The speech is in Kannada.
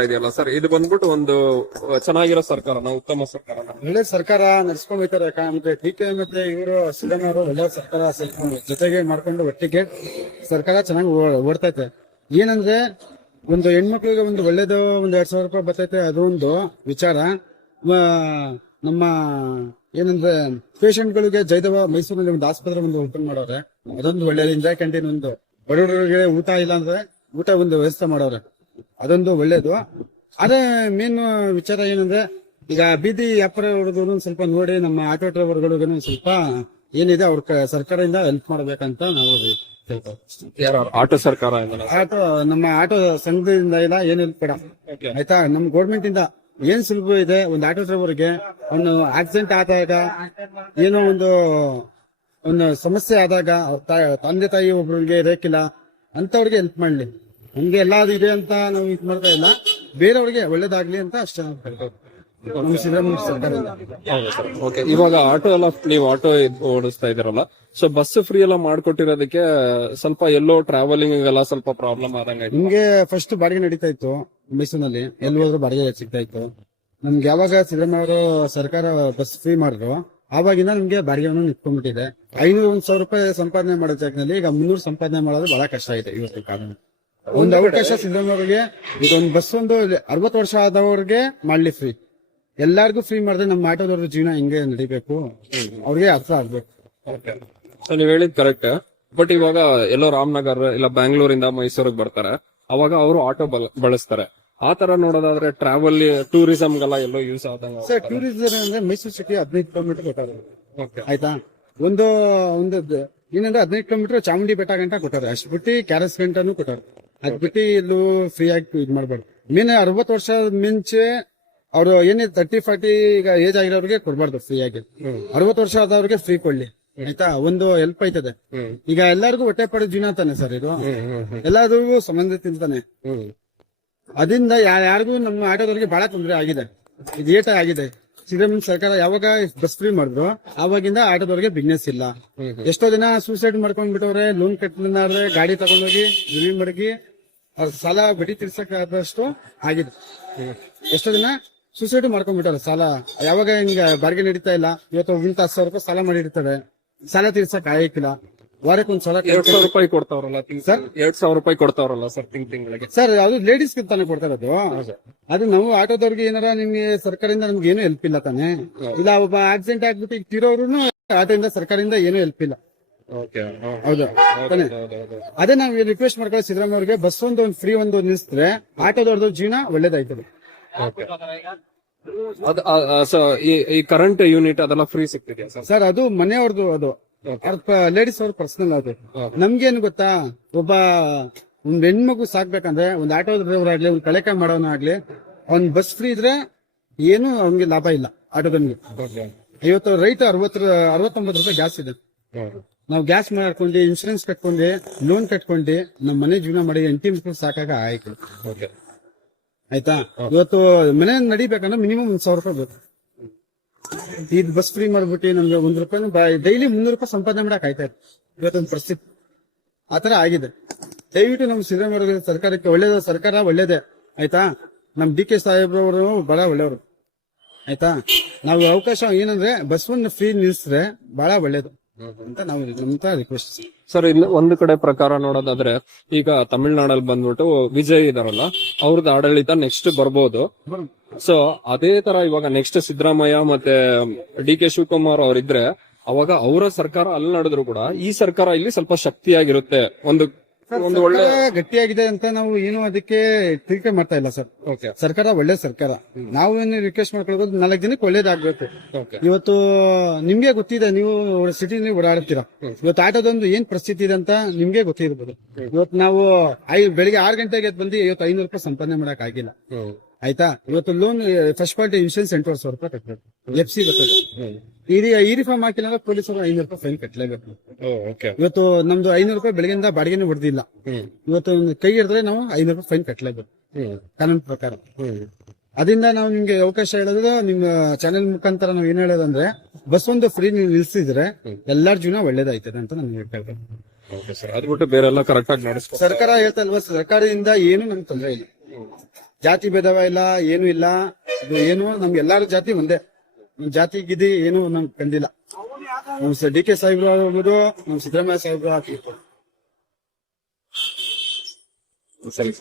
ಇದೆಯಲ್ಲ ಸರ್? ಇದು ಬಂದ್ಬಿಟ್ಟು ಒಂದು ಚೆನ್ನಾಗಿರೋ ಸರ್ಕಾರನ ಉತ್ತಮ ಸರ್ಕಾರ. ಒಳ್ಳೆ ಸರ್ಕಾರ ನಡ್ಸ್ಕೊಂಡ್ ಹೋಯ್ತಾರೆ ಡಿ ಕೆ ಮತ್ತೆ ಇವರು ಸಿದ್ದರಾಮಯ್ಯ ಒಳ್ಳೆ ಸರ್ಕಾರ ಜೊತೆಗೆ ಮಾಡ್ಕೊಂಡು ಒಟ್ಟಿಗೆ ಸರ್ಕಾರ ಚೆನ್ನಾಗಿ ಓಡ್ತೈತೆ. ಏನಂದ್ರೆ ಒಂದು ಹೆಣ್ಮಕ್ಳಿಗೆ ಒಂದು ಒಳ್ಳೇದು ಒಂದ್ ಎರಡ್ ಸಾವಿರ ರೂಪಾಯಿ ಬರ್ತೈತೆ ಅದೊಂದು ವಿಚಾರ. ಮ, ನಮ್ಮ ಏನಂದ್ರೆ ಪೇಷಂಟ್ಗಳಿಗೆ ಜೈದವ ಮೈಸೂರಿನಲ್ಲಿ ಒಂದು ಆಸ್ಪತ್ರೆ ಒಂದು ಓಪನ್ ಮಾಡೋರೆ. ಅದೊಂದು ಒಳ್ಳೆ ಇಂದಿರಾ ಕ್ಯಾಂಟೀನ್ ಒಂದು ಬಡವರಿಗೆ ಊಟ ಇಲ್ಲ ಅಂದ್ರೆ ಊಟ ಒಂದು ವ್ಯವಸ್ಥೆ ಮಾಡೋರೆ. ಅದೊಂದು ಒಳ್ಳೇದು. ಅದೇ ಮೇನ್ ವಿಚಾರ ಏನಂದ್ರೆ ಈಗ ಬೀದಿ ವ್ಯಾಪಾರ ಹುಡುಗರು ಸ್ವಲ್ಪ ನೋಡಿ ನಮ್ಮ ಆಟೋ ಡ್ರೈವರ್ಗಳಿಗೂ ಸ್ವಲ್ಪ ಏನಿದೆ ಅವ್ರ ಸರ್ಕಾರದಿಂದ ಹೆಲ್ಪ್ ಮಾಡ್ಬೇಕಂತ ನಾವು. ಆಟೋ ಸರ್ಕಾರ ಆಟೋ ನಮ್ಮ ಆಟೋ ಸಂಘದಿಂದ ಇಲ್ಲ ಏನ್ ಹೆಲ್ಪ್ ಬೇಡ. ಆಯ್ತಾ? ನಮ್ ಗೌರ್ಮೆಂಟ್ ಇಂದ ಏನ್ ಸುಲಭ ಇದೆ ಒಂದು ಆಟೋ ಡ್ರೈವರ್ಗೆ ಒಂದು ಆಕ್ಸಿಡೆಂಟ್ ಆದಾಗ ಏನೋ ಒಂದು ಒಂದು ಸಮಸ್ಯೆ ಆದಾಗ ತಂದೆ ತಾಯಿ ಒಬ್ರಿಗೆ ಇರಕ್ಕಿಲ್ಲ ಅಂತವ್ರಿಗೆ ಹೆಲ್ಪ್ ಮಾಡ್ಲಿ. ನಮ್ಗೆ ಎಲ್ಲಾದ್ರು ಇದೆ ಅಂತ ನಾವು ಇದ್ ಮಾಡ್ತಾ ಇಲ್ಲ. ಬೇರೆಯವ್ರಿಗೆ ಒಳ್ಳೇದಾಗ್ಲಿ ಅಂತ ಅಷ್ಟೇ ನಾವು ಕೇಳ್ಕೊಳ್ತೀವಿ. ನಮ್ಮ ಸಿದ್ದರಾಮಯ್ಯ ಸರ್ಕಾರದಿಂದ ಓಕೆ ಇವಾಗ ಆಟೋ ಎಲ್ಲ ನೀವು ಆಟೋ ಓಡಿಸ್ತಾ ಇದೀರಲ್ಲ ಸೊ ಬಸ್ ಫ್ರೀ ಎಲ್ಲ ಮಾಡ್ಕೊಟ್ಟಿರೋದಕ್ಕೆ ಸ್ವಲ್ಪ ಎಲ್ಲೋ ಟ್ರಾವೆಲಿಂಗ್ ಎಲ್ಲ ಸ್ವಲ್ಪ ಪ್ರಾಬ್ಲಮ್ ಆದಂಗೆ ಆಯ್ತು. ನಿಮ್ಗೆ ಫಸ್ಟ್ ಬಾಡಿಗೆ ನಡೀತಾ ಇತ್ತು ಮೈಸೂರಿನಲ್ಲಿ. ಎಲ್ಲಿ ಹೋದ್ರು ಬಾಡಿಗೆ ಸಿಗ್ತಾ ಇತ್ತು. ನಮ್ಗೆ ಯಾವಾಗ ಸಿದ್ದರಾಮಯ್ಯ ಅವರು ಸರ್ಕಾರ ಬಸ್ ಫ್ರೀ ಮಾಡಿದ್ರು ಆವಾಗಿಂದ ನಮ್ಗೆ ಬಾಡಿಗೆವನ್ನು ನಿಂತ್ಕೊಂಡ್ಬಿಟ್ಟಿದೆ. ಐನೂರು ಒಂದ್ ಸಾವಿರ ರೂಪಾಯಿ ಸಂಪಾದನೆ ಮಾಡೋ ಜಾಗದಲ್ಲಿ ಈಗ ಮುನ್ನೂರು ಸಂಪಾದನೆ ಮಾಡೋದು ಬಹಳ ಕಷ್ಟ ಇದೆ ಇವತ್ತಿನ ಕಾಲ ಒಂದು ಅವಕಾಶ ಸಿದ್ದರಾಮಯ್ಯ ಅವರಿಗೆ ಇದೊಂದು ಬಸ್ ಒಂದು ಅರವತ್ತು ವರ್ಷ ಆದವ್ರಿಗೆ ಮಾಡ್ಲಿ ಫ್ರೀ ಎಲ್ಲಾರ್ಗು ಫ್ರೀ ಮಾಡಿದ್ರೆ ನಮ್ಮ ಆಟೋದವ್ರ ಜೀವನ ಹೆಂಗೆ ನಡಿಬೇಕು. ಅವ್ರಿಗೆ ಅರ್ಥ ಆಗ್ಬೇಕು. ಸೊ ನೀವ್ ಹೇಳಿದ್ ಕರೆಕ್ಟ್ ಬಟ್ ಇವಾಗ ಎಲ್ಲೋ ರಾಮನಗರ್ ಇಲ್ಲ ಬ್ಯಾಂಗ್ಳೂರಿಂದ ಮೈಸೂರಿಗೆ ಬರ್ತಾರೆ. ಅವಾಗ ಅವರು ಆಟೋ ಬಳಸ್ತಾರೆ. ಆ ತರ ನೋಡೋದಾದ್ರೆ ಟ್ರಾವೆಲ್ ಟೂರಿಸಂಗೆಲ್ಲ ಎಲ್ಲೋ ಯೂಸ್ ಆದಂಗ ಸರ್ ಟೂರಿಸಂ ಅಂದ್ರೆ ಮೈಸೂರು ಸಿಟಿ ಹದಿನೈದು ಕಿಲೋಮೀಟರ್ ಕೊಟ್ಟಾರೆ ಆಯ್ತಾ? ಒಂದು ಒಂದು ಏನಂದ್ರೆ ಹದಿನೈದು ಕಿಲೋಮೀಟರ್ ಚಾಮುಂಡಿ ಬೆಟ್ಟ ಗಂಟ ಕೊಟ್ಟಾರೆ ಅಷ್ಟು ಬಿಟ್ಟು ಕ್ಯಾರಸ್ ಗಂಟನು ಕೊಟ್ಟಾರೆ ಅದ್ ಇಲ್ಲೂ ಫ್ರೀ ಆಗಿ ಇದು ಮಾಡ್ಬಾರ್ದು. ಮೀನ್ ಅರವತ್ ವರ್ಷ ಮಿಂಚೆ ಅವ್ರು ಏನೇ ತರ್ಟಿ ಫಾರ್ಟಿ ಈಗ ಏಜ್ ಆಗಿರೋರಿಗೆ ಕೊಡ್ಬಾರ್ದು ಫ್ರೀ ಆಗಿ. ಅರವತ್ ವರ್ಷ ಆದವ್ರಿಗೆ ಫ್ರೀ ಕೊಡ್ಲಿ. ಆಯ್ತಾ? ಒಂದು ಹೆಲ್ಪ್ ಆಯ್ತದೆ. ಈಗ ಎಲ್ಲರಿಗೂ ಹೊಟ್ಟೆ ಪಡೆದ ಜೀವನ ತಾನೆ ಸರ್ ಇದು? ಎಲ್ಲಾದ್ರಿಗೂ ಸಂಬಂಧ ತಿಂತಾನೆ. ಅದರಿಂದ ಯಾರಿಗೂ ನಮ್ಮ ಆಟೋದವ್ರಿಗೆ ಬಹಳ ತೊಂದರೆ ಆಗಿದೆ. ಇದು ಏಟ ಆಗಿದೆ. ಸಿದ್ದರಾಮಯ್ಯ ಸರ್ಕಾರ ಯಾವಾಗ ಬಸ್ ಫ್ರೀ ಮಾಡಿದ್ರು ಆವಾಗಿಂದ ಆಟೋದವ್ರಿಗೆ ಬಿಸ್ನೆಸ್ ಇಲ್ಲ. ಎಷ್ಟೋ ಜನ ಸೂಸೈಡ್ ಮಾಡ್ಕೊಂಡ್ಬಿಟ್ಟವ್ರೆ ಲೋನ್ ಕಟ್ಟಿದ್ರೆ ಗಾಡಿ ತಗೊಂಡೋಗಿ ಮಡಗಿ ಅವ್ರ ಸಾಲ ಬಡ್ಡಿ ತೀರ್ಸಕ್ಕಾದಷ್ಟು ಆಗಿದೆ. ಎಷ್ಟೋ ದಿನ ಸೂಸೈಡ್ ಮಾಡ್ಕೊಂಡ್ಬಿಟ್ಟಾರ ಸಾಲ. ಯಾವಾಗ ಹಿಂಗ ಬಾರ್ಗೆ ನಡೀತಾ ಇಲ್ಲ ಇವತ್ತು ಒಂದು ಹತ್ತು ಸಾವಿರ ರೂಪಾಯಿ ಸಾಲ ಮಾಡಿರ್ತಾರೆ. ಸಾಲ ತೀರ್ಸಕ್ ಆಯ್ಕಿಲ್ಲ ವಾರಕ್ಕೆ ಒಂದ್ ಸಲ ಎರಡ್ ಸಾವಿರ ರೂಪಾಯಿ ಕೊಡ್ತಾವ್ರಲ್ಲ ಸರ್ ಎರಡ್ ಸಾವಿರ ರೂಪಾಯಿ ಕೊಡ್ತಾವ್ರಲ್ಲ ಸರ್ ತಿಂಗ್ ತಿಂಗಳಿಗೆ. ಸರ್ ಅದು ಲೇಡೀಸ್ ತಾನೇ ಕೊಡ್ತಾ ಇರೋದು ಅದು. ನಾವು ಆಟೋದವ್ರಿಗೆ ಏನಾರ ನಿಮ್ಗೆ ಸರ್ಕಾರದಿಂದ ನಮ್ಗೆ ಏನು ಹೆಲ್ಪ್ ಇಲ್ಲ ತಾನೆ. ಇಲ್ಲ ಒಬ್ಬ ಆಕ್ಸಿಡೆಂಟ್ ಆಗ್ಬಿಟ್ಟು ಈಗ ತಿರೋರು ಆಟೋದಿಂದ ಸರ್ಕಾರದಿಂದ ಏನು ಹೆಲ್ಪ್ ಇಲ್ಲ. ಹೌದು. ತಾನೆ ಅದೇ ನಾವು ರಿಕ್ವೆಸ್ಟ್ ಮಾಡ್ಕೊಳ್ಳಿ ಸಿದ್ದರಾಮಯ್ಯ ಅವ್ರಿಗೆ ಬಸ್ ಒಂದು ಒಂದು ಫ್ರೀ ಒಂದು ನಿಲ್ಲಿಸಿದ್ರೆ ಆಟೋದವ್ರದ್ದು ಜೀವನ ಒಳ್ಳೇದಾಯ್ತದೆ. ಅದ್ ಸೊ ಈ ಕರೆಂಟ್ ಯೂನಿಟ್ ಅದೆಲ್ಲ ಫ್ರೀ ಸಿಗ್ತಿದೆಯಾ ಸರ್ ಸರ್ ಅದು ಮನೆಯವ್ರದ್ದು ಅದು. ಲೇಡೀಸ್ ಅವ್ರ ಪರ್ಸನಲ್ ಅದು. ನಮ್ಗೇನು ಗೊತ್ತಾ? ಒಬ್ಬ ಒಂದ್ ಹೆಣ್ಮಗು ಸಾಕ್ಬೇಕಂದ್ರೆ ಒಂದ್ ಆಟೋ ಡ್ರೈವರ್ ಆಗ್ಲಿ ಒಂದ್ ಕಳೆಕ ಮಾಡೋನ ಆಗ್ಲಿ ಅವ್ನ್ ಬಸ್ ಫ್ರೀ ಇದ್ರೆ ಏನು ಅವ್ನಿಗೆ ಲಾಭ ಇಲ್ಲ ಆಟೋದನ್ಗೆ ಇವತ್ತು ರೈತ ಅರವತ್ತರ ಅರವತ್ತೊಂಬತ್ತು ರೂಪಾಯಿ ಜಾಸ್ತಿ ಇದೆ. ನಾವು ಗ್ಯಾಸ್ ಮಾಡ್ಕೊಂಡು ಇನ್ಶೂರೆನ್ಸ್ ಕಟ್ಕೊಂಡು ಲೋನ್ ಕಟ್ಕೊಂಡು ನಮ್ಮ ಮನೆ ಜೀವನ ಮಾಡಿ ಎಂಟಿ ಮಕ್ಕಳು ಸಾಕಾಗ ಆಯ್ತು. ಓಕೆ ಆಯ್ತಾ? ಇವತ್ತು ಮನೆ ನಡಿಬೇಕಂದ್ರೆ ಮಿನಿಮಮ್ ಒಂದ್ ಸಾವಿರ ರೂಪಾಯಿ ಬೇಕು. ಇದು ಬಸ್ ಫ್ರೀ ಮಾಡ್ಬಿಟ್ಟು ನಮ್ಗೆ ಒಂದ್ ರೂಪಾಯಿ ಡೈಲಿ ಮುನ್ನೂರು ರೂಪಾಯಿ ಸಂಪಾದನೆ ಮಾಡಕ್ ಆಯ್ತಾ ಇವತ್ತೊಂದು ಪರಿಸ್ಥಿತಿ. ಆತರ ಆಗಿದೆ. ದಯವಿಟ್ಟು ನಮ್ಮ ಸಿದ್ದರಾಮಯ್ಯ ಸರ್ಕಾರಕ್ಕೆ ಒಳ್ಳೇದ ಸರ್ಕಾರ ಒಳ್ಳೇದೇ. ಆಯ್ತಾ? ನಮ್ ಡಿ ಕೆ ಸಾಹೇಬ್ರವರು ಬಹಳ ಒಳ್ಳೆಯವರು. ಆಯ್ತಾ? ನಾವು ಅವಕಾಶ ಏನಂದ್ರೆ ಬಸ್ ಒಂದು ಫ್ರೀ ನಿಲ್ಸಿದ್ರೆ ಬಹಳ ಒಳ್ಳೇದು. ಅಂತ ನಾವು ನಮ್ತ ರಿಕ್ವೆಸ್ಟ್ ಸರ್. ಇಲ್ಲಿ ಒಂದು ಕಡೆ ಪ್ರಕಾರ ನೋಡೋದಾದ್ರೆ ಈಗ ತಮಿಳ್ನಾಡಲ್ಲಿ ಬಂದ್ಬಿಟ್ಟು ವಿಜಯ್ ಇದಾರಲ್ಲ ಅವ್ರದ್ದು ಆಡಳಿತ ನೆಕ್ಸ್ಟ್ ಬರ್ಬೋದು. ಸೊ ಅದೇ ತರ ಇವಾಗ ನೆಕ್ಸ್ಟ್ ಸಿದ್ದರಾಮಯ್ಯ ಮತ್ತೆ ಡಿ ಕೆ ಶಿವಕುಮಾರ್ ಅವರಿದ್ರೆ ಅವಾಗ ಅವರ ಸರ್ಕಾರ ಅಲ್ಲಿ ನಡೆದ್ರು ಕೂಡ ಈ ಸರ್ಕಾರ ಇಲ್ಲಿ ಸ್ವಲ್ಪ ಶಕ್ತಿಯಾಗಿರುತ್ತೆ ಒಂದು ಒಂದು ಒಳ್ಳೆ ಗಟ್ಟಿಯಾಗಿದೆ ಅಂತ ನಾವು ಏನು ಅದಕ್ಕೆ ಟೀಕೆ ಮಾಡ್ತಾ ಇಲ್ಲ ಸರ್. ಓಕೆ ಸರ್ಕಾರ ಒಳ್ಳೆ ಸರ್ಕಾರ. ನಾವು ಏನು ರಿಕ್ವೆಸ್ಟ್ ಮಾಡ್ಕೊಳ್ಬೋದು ನಾಲ್ಕು ದಿನಕ್ಕೆ ಒಳ್ಳೇದಾಗ್ಬೇಕು ಇವತ್ತು ನಿಮ್ಗೆ ಗೊತ್ತಿದೆ ನೀವು ಸಿಟಿ ಓಡಾಡ್ತೀರಾ ಇವತ್ತು ಆಟೋದೊಂದು ಏನ್ ಪರಿಸ್ಥಿತಿ ಇದೆ ಅಂತ ನಿಮ್ಗೆ ಗೊತ್ತಿರ್ಬೋದು. ಇವತ್ತು ನಾವು ಐ ಬೆಳಿಗ್ಗೆ ಆರು ಗಂಟೆಗೆ ಬಂದು ಇವತ್ತು ಐನೂರು ರೂಪಾಯಿ ಸಂಪಾದನೆ ಮಾಡಕ್ ಆಗಿಲ್ಲ ಆಯ್ತಾ? ಇವತ್ತು ಲೋನ್ ಫಸ್ಟ್ ಪಾರ್ಟಿ ಇನ್ಶೂರೆನ್ಸ್ ಎಂಟು ಸಾವಿರ ರೂಪಾಯಿ ಕಟ್ಟಬೇಕು ಎಫ್ ಸಿ ಬರ್ತದೆ. ಈ ಯೂನಿಫಾರ್ಮ್ ಹಾಕಿಲ್ಲ ಪೊಲೀಸರು ಐನೂರು ರೂಪಾಯಿ ಫೈನ್ ಕಟ್ಟಲೇಬೇಕು ಇವತ್ತು ನಮ್ದು ಐನೂರು ರೂಪಾಯಿ ಬೆಳಗ್ಗೆಯಿಂದ ಬಾಡಿಗೆನೂ ಹೊಡೆದಿಲ್ಲ. ಇವತ್ತು ಕೈ ಹಿಡಿದ್ರೆ ನಾವು ಐನೂರು ರೂಪಾಯಿ ಫೈನ್ ಕಟ್ಟಲೇಬೇಕು ಕಾನೂನು ಪ್ರಕಾರ. ಅದರಿಂದ ನಾವು ನಿಮ್ಗೆ ಅವಕಾಶ ಹೇಳೋದು ನಿಮ್ಮ ಚಾನೆಲ್ ಮುಖಾಂತರ ನಾವು ಏನ್ ಹೇಳೋದಂದ್ರೆ ಬಸ್ ಒಂದು ಫ್ರೀ ನೀವು ನಿಲ್ಸಿದ್ರೆ ಎಲ್ಲಾರ ಜೀವನ ಒಳ್ಳೇದಾಯ್ತದೆ ಅಂತ ನಾನು ಹೇಳ್ತೇವೆ ಓಕೆ ಸರ್. ಅದು ಬಿಟ್ಟು ಬೇರೆಲ್ಲ ಕರೆಕ್ಟ್ ಆಗಿ ಸರ್ಕಾರ ಹೇಳ್ತಾ ಇಲ್ವಾ ಸರ್ಕಾರದಿಂದ ಏನು ನಮ್ಗೆ ತೊಂದರೆ ಇಲ್ಲ. ಜಾತಿ ಭೇದವ ಇಲ್ಲ, ಏನು ಇಲ್ಲ. ಇದು ಏನು, ನಮ್ಗೆ ಎಲ್ಲಾರು ಜಾತಿ ಒಂದೇ. ನಮ್ ಜಾತಿ ಗಿದಿ ಏನು ನಮ್ಗೆ ಕಂಡಿಲ್ಲ ನಮ್ ಡಿ ಕೆ ಸಾಹೇಬ್ರು ಆಗ್ಬೋದು, ನಮ್ ಸಿದ್ದರಾಮಯ್ಯ ಸಾಹೇಬ್ರು ಆಗಿರ್ಬೋದು ಸರಿ.